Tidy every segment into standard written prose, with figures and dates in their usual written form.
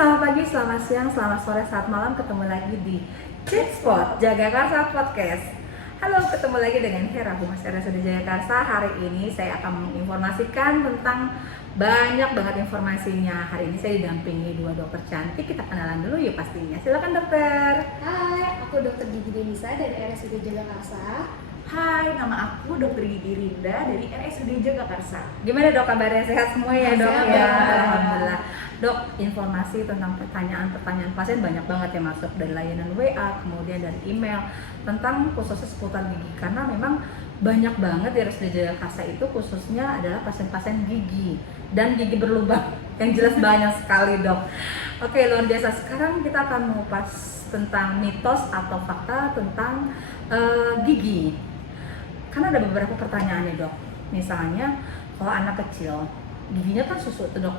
selamat pagi, selamat siang, selamat sore, selamat malam. Ketemu lagi di Chitspot Jagakarsa Podcast. Halo, ketemu lagi dengan Hera, Humas RSUD Jagakarsa. Hari ini saya akan menginformasikan tentang banyak banget informasinya. Hari ini saya didampingi dua dokter cantik. Kita kenalan dulu yuk pastinya. Silakan dokter. Hai, aku Dr. Gigi Denisa dari RSUD Jagakarsa. Hai, nama aku Dr. Gigi Rinda dari RSUD Jagakarsa. Gimana dok kabarnya? Sehat semua ya dok? Sehat, Ya, Dok. alhamdulillah. Dok, informasi tentang pertanyaan-pertanyaan pasien banyak banget yang masuk dari layanan WA, kemudian dari email tentang khususnya seputar gigi, karena memang banyak banget di RSUD Jagakarsa itu khususnya adalah pasien-pasien gigi dan gigi berlubang yang jelas banyak sekali dok. Oke, luar biasa. Sekarang kita akan mengupas tentang mitos atau fakta tentang gigi. Karena ada beberapa pertanyaan nih dok. Misalnya kalau anak kecil giginya kan susu tuh dok,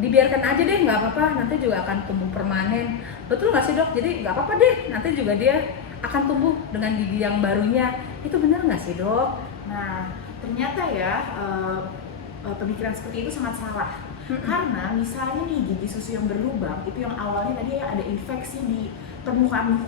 dibiarkan aja deh nggak apa-apa, nanti juga akan tumbuh permanen. Betul nggak sih dok? Jadi nggak apa-apa deh, nanti juga dia akan tumbuh dengan gigi yang barunya. Itu benar nggak sih dok? Nah, ternyata ya pemikiran seperti itu sangat salah. Karena misalnya nih gigi susu yang berlubang itu yang awalnya tadi ada infeksi di permukaan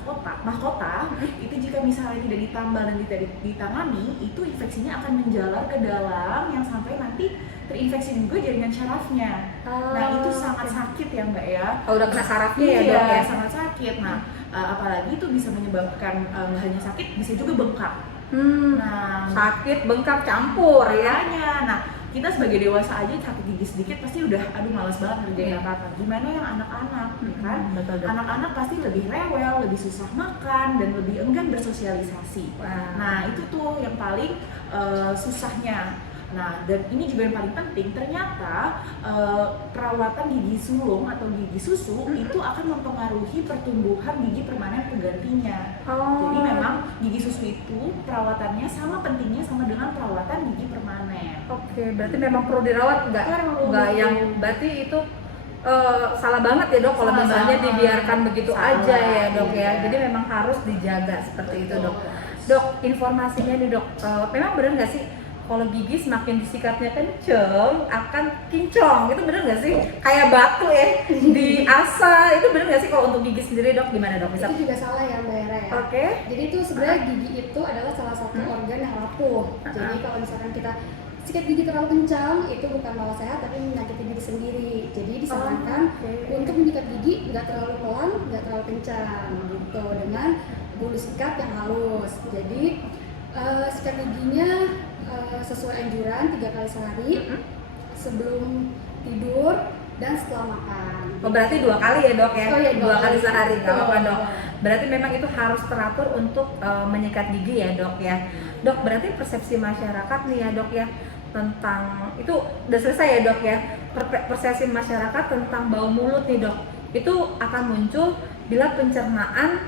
mahkota, itu jika misalnya tidak ditambal dan tidak ditangani, itu infeksinya akan menjalar ke dalam yang sampai nanti terinfeksi juga jaringan syarafnya. Nah, itu sangat sakit ya mbak ya. Kalau udah kena sarafnya ya Iya, dok ya. sangat sakit. Nah, apalagi itu bisa menyebabkan nggak hanya sakit, bisa juga bengkak. Nah, Sakit, bengkak, campur ya. makanya, nah kita sebagai dewasa aja sakit gigi sedikit pasti udah aduh malas banget ngerjain apa-apa. Gimana yang anak-anak, kan? Betul dok. Anak-anak pasti lebih rewel, lebih susah makan dan lebih enggan bersosialisasi. Wah. Nah, itu tuh yang paling susahnya. Nah, dan ini juga yang paling penting, ternyata perawatan gigi sulung atau gigi susu itu akan mempengaruhi pertumbuhan gigi permanen penggantinya. Jadi memang gigi susu itu perawatannya sama pentingnya sama dengan perawatan gigi permanen. Oke, berarti memang perlu dirawat, Perlu. nggak yang berarti itu salah banget ya dok kalau Salah misalnya banget. dibiarkan begitu Salah, aja ya dok ya. iya. Jadi memang harus dijaga seperti itu Betul. dok. Dok, informasinya nih dok, memang benar nggak sih kalau gigi semakin disikatnya kenceng akan kinclong? Itu benar nggak sih? Kayak batu ya diasah, itu benar nggak sih kalau untuk gigi sendiri dok? Gimana dok? Bisa? Itu juga salah ya Mbak Hera ya. Oke. Jadi itu sebenarnya gigi itu adalah salah satu organ yang rapuh. Jadi kalau misalkan kita sikat gigi terlalu kencang, itu bukan malah sehat tapi menyakiti diri sendiri. Jadi disarankan untuk menyikat gigi nggak terlalu pelan, nggak terlalu kencang gitu, dengan bulu sikat yang halus. Jadi sikat giginya sesuai anjuran 3 kali sehari, sebelum tidur dan setelah makan. Oh, berarti 2 kali ya dok ya? Oh, iya, 2 kali sehari, nggak Betul. apa-apa dok. Berarti memang itu harus teratur untuk menyikat gigi ya dok ya. Dok, berarti persepsi masyarakat nih ya dok ya tentang itu udah selesai ya dok ya. Persepsi masyarakat tentang bau mulut nih dok, itu akan muncul bila pencernaan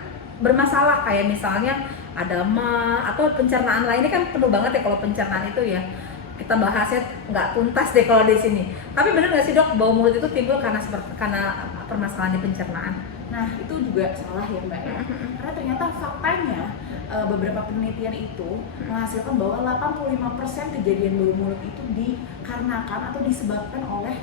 bermasalah, kayak misalnya ada mah atau pencernaan lainnya kan penuh banget ya kalau pencernaan itu ya. Kita bahasnya nggak tuntas deh kalau di sini. Tapi benar nggak sih dok, bau mulut itu timbul karena permasalahan di pencernaan? Nah, itu juga salah ya mbak ya. Karena ternyata faktanya beberapa penelitian itu menghasilkan bahwa 85% kejadian bau mulut itu dikarenakan atau disebabkan oleh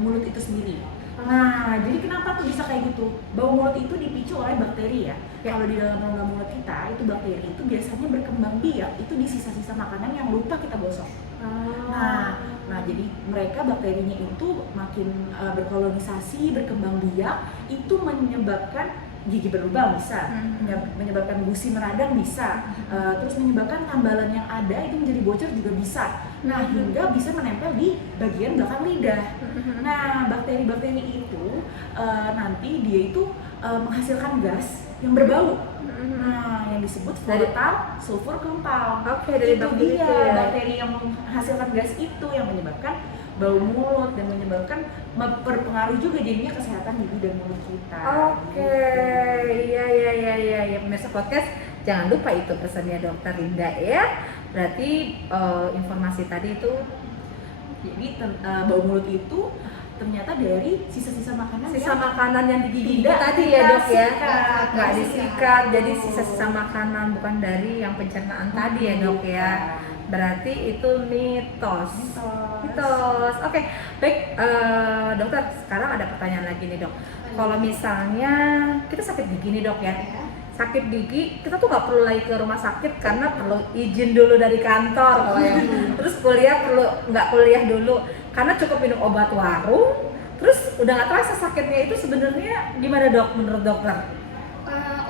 mulut itu sendiri. Nah, jadi kenapa tuh bisa kayak gitu? Bau mulut itu dipicu oleh bakteri ya. Kalau di dalam rongga mulut kita, itu bakteri itu biasanya berkembang biak itu di sisa-sisa makanan yang lupa kita gosok. Nah, jadi mereka bakterinya itu makin berkolonisasi, berkembang biak, itu menyebabkan gigi berlubang bisa, menyebabkan gusi meradang bisa, terus menyebabkan tambalan yang ada itu menjadi bocor juga bisa. Nah, hingga bisa menempel di bagian belakang lidah. Nah, bakteri-bakteri itu nanti dia itu menghasilkan gas yang berbau. Nah, yang disebut volatile sulfur compound. Oke, dari Itu bakteri dia, itu ya. bakteri yang menghasilkan gas itu yang menyebabkan bau mulut dan menyebabkan berpengaruh juga jadinya kesehatan gigi dan mulut kita. Oke, iya. Pemirsa podcast, jangan lupa itu pesannya dokter Rinda ya. Berarti informasi tadi itu, Jadi bau mulut itu ternyata dari sisa-sisa makanan sisa yang makanan yang di gigi tidak tadi kita ya dok ya, sikat. nggak disikat, jadi sisa-sisa makanan bukan dari yang pencernaan tadi ya dok ya. Berarti itu mitos. Mitos. Oke, baik dokter. Sekarang ada pertanyaan lagi nih dok. Kalau misalnya kita sakit gigi nih dok ya, Ya. sakit gigi kita tuh nggak perlu lagi ke rumah sakit karena perlu izin dulu dari kantor kalau yang terus kuliah nggak kuliah dulu karena cukup minum obat warung terus udah nggak terasa sakitnya. Itu sebenarnya gimana dok menurut dokter?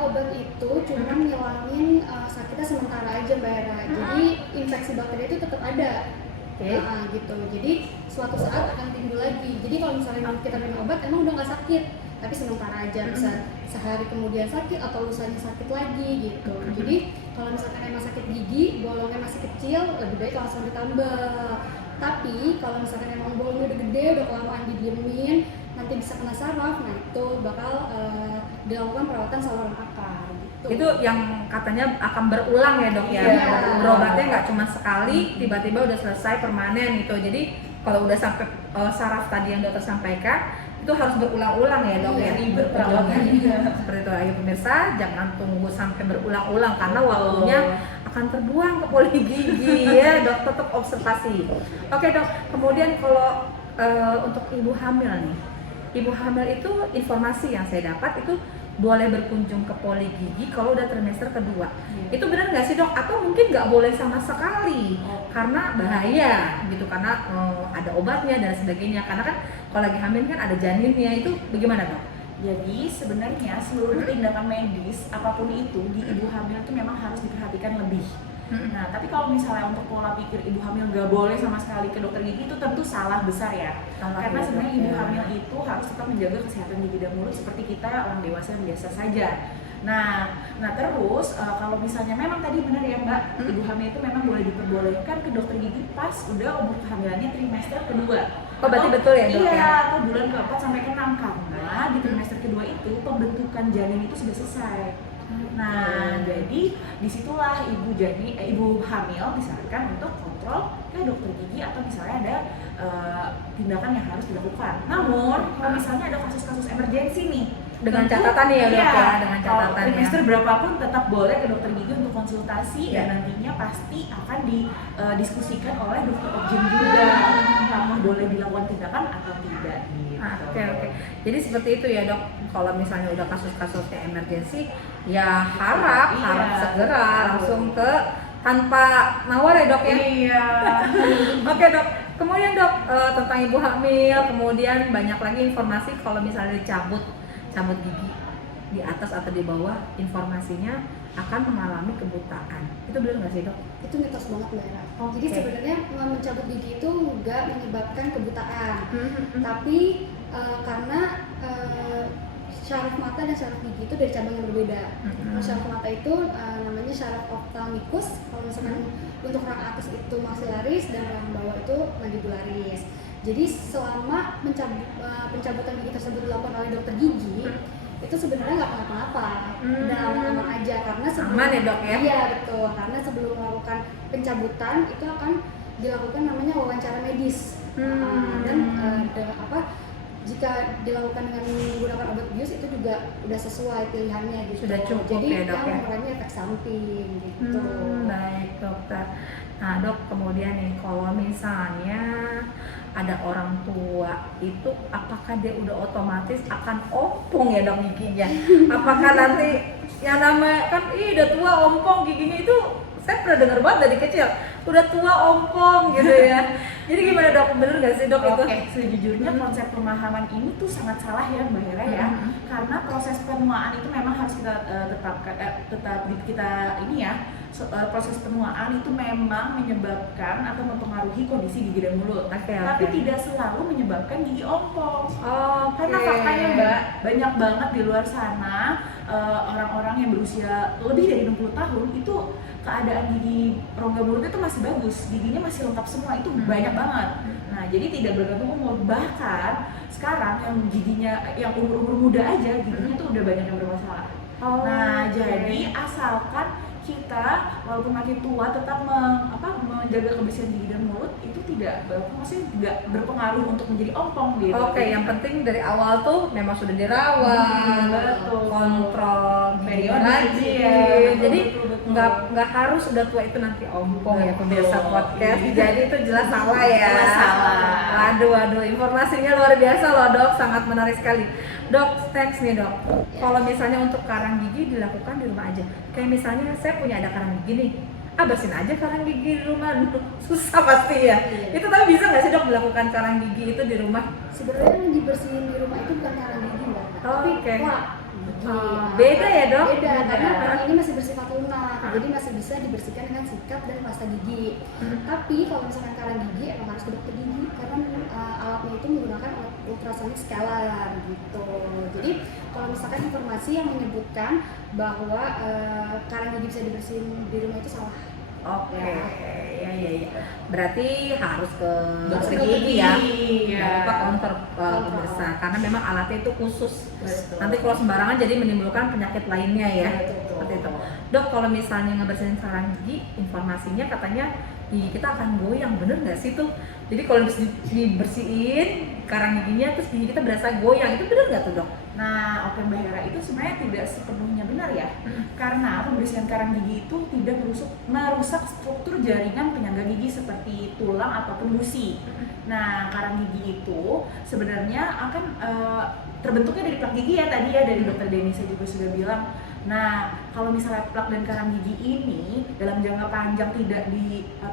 Obat itu cuma ngilangin sakitnya sementara aja Mbak Hera. Jadi infeksi bakteri itu tetap ada. Oke. Gitu. Jadi suatu saat akan timbul lagi. Jadi kalau misalnya kita minum obat emang udah nggak sakit, tapi sementara aja, bisa sehari kemudian sakit atau lusanya sakit lagi gitu. Jadi kalau misalkan emang sakit gigi, bolongnya masih kecil, lebih baik langsung ditambah. Tapi kalau misalkan emang bolongnya udah gede, udah kelamaan didiemin, nanti bisa kena saraf, nah itu bakal dilakukan perawatan saluran akar gitu. Itu yang katanya akan berulang ya dok ya? Iya. Berobatnya nggak cuma sekali, tiba-tiba udah selesai permanen gitu. Jadi kalau udah sampai saraf tadi yang dokter sampaikan, itu harus berulang-ulang ya dok ya? Iya, Ribet perawatannya. Seperti itu, ayo pemirsa, jangan tunggu sampai berulang-ulang karena waktunya akan terbuang ke poli gigi ya dok, tetap observasi. Oke dok, kemudian kalau untuk ibu hamil nih, ibu hamil itu informasi yang saya dapat itu boleh berkunjung ke poli gigi kalau udah trimester kedua. Itu benar nggak sih dok? Atau mungkin nggak boleh sama sekali karena bahaya gitu, karena ada obatnya dan sebagainya. Karena kan kalau lagi hamil kan ada janinnya, itu bagaimana dok? Jadi sebenarnya seluruh tindakan medis apapun itu di ibu hamil itu memang harus diperhatikan lebih. Nah, tapi kalau misalnya untuk pola pikir ibu hamil nggak boleh sama sekali ke dokter gigi, itu tentu salah besar ya. Karena sebenarnya ibu hamil itu harus tetap menjaga kesehatan gigi dan mulut seperti kita orang dewasa yang biasa saja. Nah terus kalau misalnya memang tadi benar ya Mbak, ibu hamil itu memang boleh diperbolehkan ke dokter gigi pas udah umur kehamilannya trimester kedua. Oh berarti betul ya dok iya, ya? atau bulan ke-4 sampai ke-6 karena di trimester kedua itu pembentukan janin itu sudah selesai. Nah, jadi disitulah ibu hamil disarankan untuk kontrol ke dokter gigi atau misalnya ada tindakan yang harus dilakukan. Namun, kalau misalnya ada kasus-kasus emergensi nih, Dengan tentu, catatan ya dok iya, ya? Dengan kalau catatan ya? trimester berapapun tetap boleh ke dokter gigi untuk konsultasi Iya. dan nantinya pasti akan didiskusikan oleh dokter obgyn juga apakah boleh dilakukan tindakan atau tidak gitu. Oke. Jadi seperti itu ya dok. Kalau misalnya udah kasus-kasusnya emergensi, ya harap segera langsung ke tanpa nawar ya dok ya. Iya. Oke dok. Kemudian dok tentang ibu hamil, kemudian banyak lagi informasi kalau misalnya cabut gigi di atas atau di bawah, informasinya akan mengalami kebutaan. Itu benar nggak sih dok? Itu mitos banget Mbak Hera. Oke. Jadi sebenarnya mencabut gigi itu nggak menyebabkan kebutaan, tapi karena syaraf mata dan syaraf gigi itu dari cabang yang berbeda. Kalau syaraf mata itu namanya syaraf ophthalmicus. Kalau misalkan untuk rang atas itu maxillaris dan rang bawah itu mandibularis. Jadi selama pencabutan gigi tersebut dilakukan oleh dokter gigi, itu sebenarnya nggak kenapa-napa, udah aman-aman aja karena sebelum Aman ya dok ya? Iya betul, karena sebelum melakukan pencabutan itu akan dilakukan namanya wawancara medis. Dan jika dilakukan dengan menggunakan obat bius itu juga udah sesuai pilihannya gitu. Sudah cukup jadi ya, dok, yang ya? mengurangi efek samping gitu. Baik dokter. Nah dok, kemudian nih kalau misalnya ada orang tua itu, apakah dia udah otomatis akan ompong ya dok giginya? Apakah nanti yang namanya kan udah tua ompong giginya itu, saya pernah dengar banget dari kecil, udah tua ompong gitu ya. Jadi gimana dok, bener nggak sih dok itu? Oke, sejujurnya konsep pemahaman ini tuh sangat salah ya Mbak Hera ya. Karena proses penuaan itu memang harus kita proses penuaan itu memang menyebabkan atau mempengaruhi kondisi gigi dan mulut. Tapi tidak selalu menyebabkan gigi ompong. Karena faktanya Mbak, banyak banget di luar sana orang-orang yang berusia lebih dari 60 tahun itu keadaan gigi rongga mulut itu masih bagus, giginya masih lengkap semua, itu banyak banget. Nah, jadi tidak bergantung umur, bahkan sekarang yang giginya yang umur muda aja giginya tuh udah banyak yang bermasalah. Jadi asalkan kita walaupun makin tua tetap menjaga kebersihan gigi dan mulut, itu tidak berpengaruh untuk menjadi ompong gitu. Oke, yang penting dari awal tuh memang sudah dirawat, kontrol Periodik, rajin. iya, Jadi betul. nggak harus udah tua itu nanti ompong ya pemirsa podcast. Jadi itu jelas salah ya. Jelas salah. Waduh, informasinya luar biasa loh dok, sangat menarik sekali. Dok, next nih dok. Kalau misalnya untuk karang gigi dilakukan di rumah aja. Kayak misalnya saya punya ada karang gigi nih. Bersihin aja karang gigi di rumah. Susah pasti ya. Itu tapi bisa nggak sih dok dilakukan karang gigi itu di rumah? Sebenarnya yang dibersihin di rumah itu bukan karang gigi mbak, tapi Oke. plak. Beda ya dok? Beda, karena plak ini masih bersifat lunak, jadi masih bisa dibersihkan dengan sikat dan pasta gigi. Tapi kalau misalkan karang gigi emang harus ke dokter gigi karena alatnya itu menggunakan ultrasonic scalar gitu. Jadi kalau misalkan informasi yang menyebutkan bahwa karang gigi bisa dibersihin di rumah itu salah. Oke, Ya. ya. Berarti harus ke dokter Dokter gigi ya. gigi, Jangan ya. lupa counter Counter. besar karena memang alatnya itu khusus. Betul. Nanti kalau sembarangan jadi menimbulkan penyakit lainnya ya. Betul. Seperti itu. Dok, kalau misalnya ngebersihin karang gigi, informasinya katanya gigi kita akan goyang, bener nggak sih tuh? Jadi kalau dibersihin karang giginya terus gigi kita berasa goyang, itu bener nggak tuh dok? Nah, oke Mbak Hera, itu sebenarnya tidak sepenuhnya benar ya. Karena pembersihan karang gigi itu tidak merusak struktur jaringan penyangga gigi seperti tulang ataupun gusi. Nah, karang gigi itu sebenarnya akan terbentuknya dari plak gigi ya tadi ya, dari dokter Denisa juga sudah bilang. Nah, kalau misalnya plak dan karang gigi ini dalam jangka panjang tidak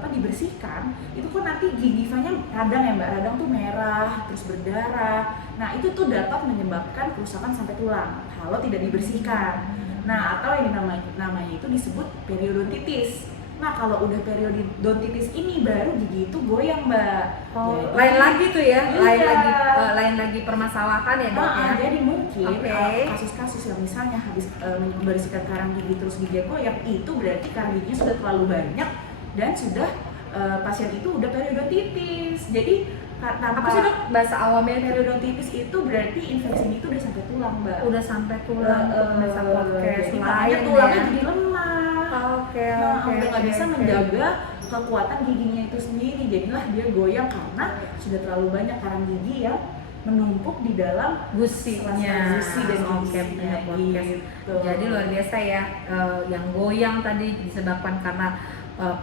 dibersihkan, itu kan nanti gigifanya radang ya Mbak, radang tuh merah, terus berdarah. Nah, itu tuh dapat menyebabkan kerusakan sampai tulang kalau tidak dibersihkan. Nah, atau yang namanya itu disebut periodontitis. Nah, kalau udah periodontitis ini baru gigi itu goyang Mbak. Jadi- Lain lagi tuh ya, Iya. lain lagi permasalahan ya dok ya. Jadi mungkin Oke. kasus-kasus yang misalnya habis membersihkan karang gigi terus gigi goyang, itu berarti karang giginya sudah terlalu banyak dan sudah pasien itu udah periodontitis. Jadi Apa sih dok bahasa awamnya itu? periodontitis itu berarti infeksinya itu udah sampai tulang Mbak. Udah sampai tulang untuk pemirsa podcast Jadi makanya lain tulangnya ya. jadi lemah. Oke, Nah, oke. udah nggak bisa oke. menjaga kekuatan giginya itu sendiri, jadilah dia goyang karena sudah terlalu banyak karang gigi yang menumpuk di dalam Gusinya. gusi dan Oke, gisinya benar podcast. gitu. Jadi luar biasa ya, yang goyang tadi disebabkan karena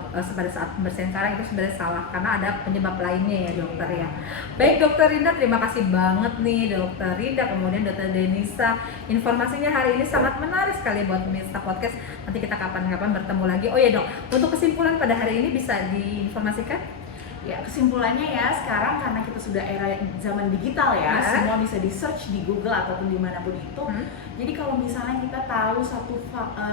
pada saat pembersihan karang itu sebenarnya salah karena ada penyebab lainnya ya dokter ya. Baik dokter Rinda, terima kasih banget nih dokter Rinda, kemudian dokter Denisa. Informasinya hari ini sangat menarik sekali buat pemirsa podcast. Nanti kita kapan-kapan bertemu lagi. Oh ya dok, untuk kesimpulan pada hari ini bisa diinformasikan? Ya, kesimpulannya ya, sekarang karena kita sudah era zaman digital ya, semua bisa di search di Google ataupun dimanapun itu. Jadi kalau misalnya kita tahu satu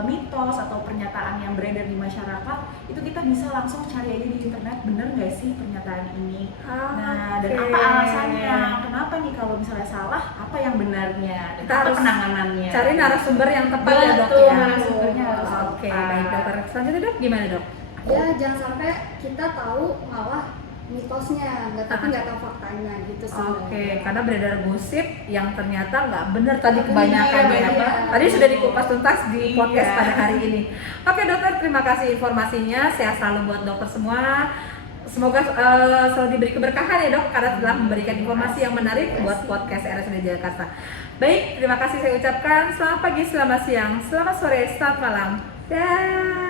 mitos atau pernyataan yang beredar di masyarakat, itu kita bisa langsung cari aja di internet, bener nggak sih pernyataan ini? Nah, dan apa alasannya? Kenapa nih kalau misalnya salah? Apa yang benarnya? Dan Kita apa harus penanganannya? Cari narasumber yang tepat ya dok Betul, ya. narasumbernya harus Oke, tepat. baik dokter. Selanjutnya dok, gimana dok? Ya jangan sampai kita tahu malah mitosnya, tapi nggak tahu faktanya gitu sih. Oke, karena beredar gosip yang ternyata nggak benar tadi Iya, kebanyakan ya. iya. Tadi sudah dikupas tuntas di podcast Iya. pada hari ini. Oke dokter, terima kasih informasinya. Sehat selalu buat dokter semua. Semoga selalu diberi keberkahan ya dok, karena telah memberikan informasi yang menarik buat podcast RSUD Jakarta. Baik, terima kasih saya ucapkan. Selamat pagi, selamat siang, selamat sore, selamat malam. Dah.